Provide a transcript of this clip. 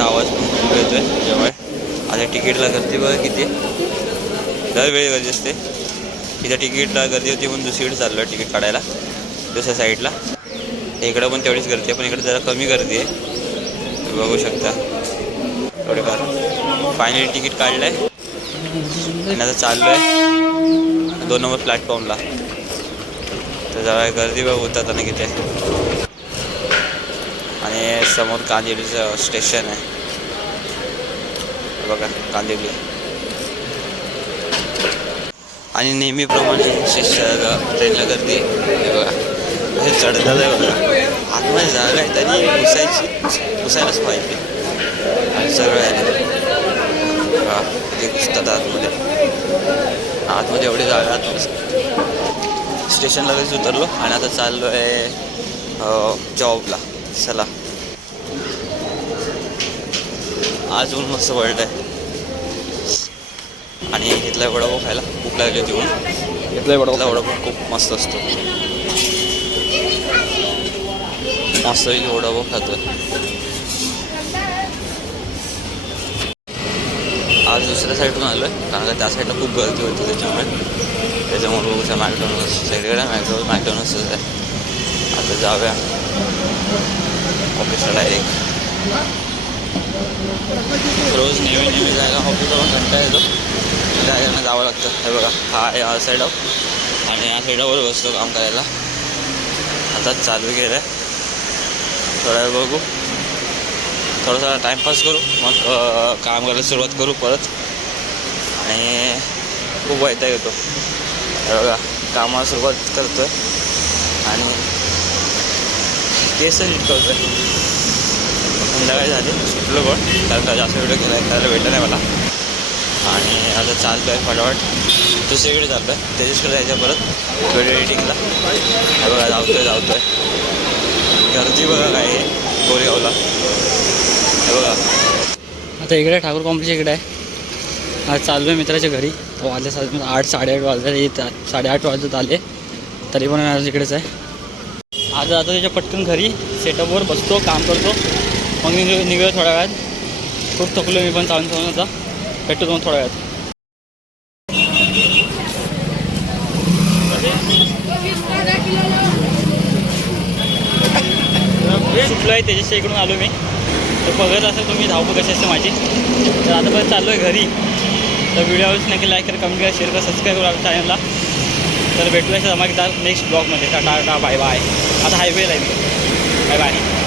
येतोय जेव्हा आता तिकीटला गर्दी बघा किती दरवेळी गर्दी असते. इथं तिकीटला गर्दी होती म्हणून दुसरीकडे चाललो आहे तिकीट काढायला दुसऱ्या साईडला. इकडं पण तेवढीच गर्दी आहे पण इकडे जरा कमी गर्दी आहे. तुम्ही बघू शकता. थोडीफार. फायनली तिकीट काढलं आहे आणि आता चाललो आहे दोन नंबर प्लॅटफॉर्मला तर जरा गर्दी बघ होतात आणि किती आहे. आणि समोर कांदिवलीचं स्टेशन आहे. बघा कांदिवली. आणि नेहमीप्रमाणे स्टेशन ट्रेनला गर्दी बघा हे चढतात आहे बघा. आतमध्ये जागा आहे तरी घुसायची घुसायलाच पाहिजे. आणि सगळं आहे. हा ते घुसतात आतमध्ये. आतमध्ये एवढी जागा आतमध्ये स्टेशनला लगेच उतरलो आणि आता चाललो आहे जॉबला. चला. आज ऊन मस्त पडलं आहे. आणि इथला वडापाव खायला खूप लागले होती ऊन इथला इथला वडापाव खूप मस्त असतो. मस्त वडापाव खातोय. आज दुसऱ्या साईडून आलो आहे कारण का त्या साईडला खूप गर्दी होती त्याच्यामुळे. त्याच्यामुळे बघूया मॅकडॉनल्ड सगळीकडे मॅकडॉनल्ड मॅकडॉनल्डच आहे. आता जाऊया. ऑफिसला डायरेक्ट रोज नेहमी नेहमी जायला ऑफिसला पण कंटाळा येतो. जायला जावं लागतं. हे बघा हा आहे या ऑफ आणि या साईडावर बसतो काम करायला. आता चालू केलं आहे थोडा वेळ बघू. थोडासा टाईमपास करू. मग काम करायला सुरुवात करू परत. आणि खूप वैता येतो. हे बघा कामाला सुरुवात करतो आणि केस नीट करतो संध्याकाळी झाली. सुटलो पण कारण का जास्त व्हिडिओ केला करायला भेटलं नाही मला. आणि आता चाललो आहे फटाफट. दुसरीकडे चाललो आहे त्याच्याकडे जायचं परत. व्हिडिओ एडिटिंगला हे बघा जावतो आहे गर्दी बघा काय गोरेगावला हे बघा. आता इकडे ठाकूर कॉम्प्लेक्स इकडे आहे. आज चाललो आहे मित्राच्या घरी. वाजले साडे आठ साडेआठ वाजले. येत साडेआठ वाजत आले. तरी पण आज इकडेच आहे. आज जातो त्याच्या पटकन घरी सेटअपवर बसतो काम करतो. मग मी निघूया थोड्या वेळात. खूप थकलो मी पण चालून चालून आता. भेटतो तुम्हाला थोड्या वेळात. सुटलो आहे त्याच्याशी इकडून आलो मी. तर बघत असेल तुम्ही धावपू कशी असते माझी. तर आता पण चाललो आहे घरी. तर व्हिडिओ आवडीच नक्की लाईक करा कमेंट करा शेअर करा सबस्क्राईब करा आपल्या चॅनलला तर भेटूया धमाकेदार नेक्स्ट ब्लॉगमध्ये टाटा टाटा बाय बाय आता हायवेला आहे मी बाय बाय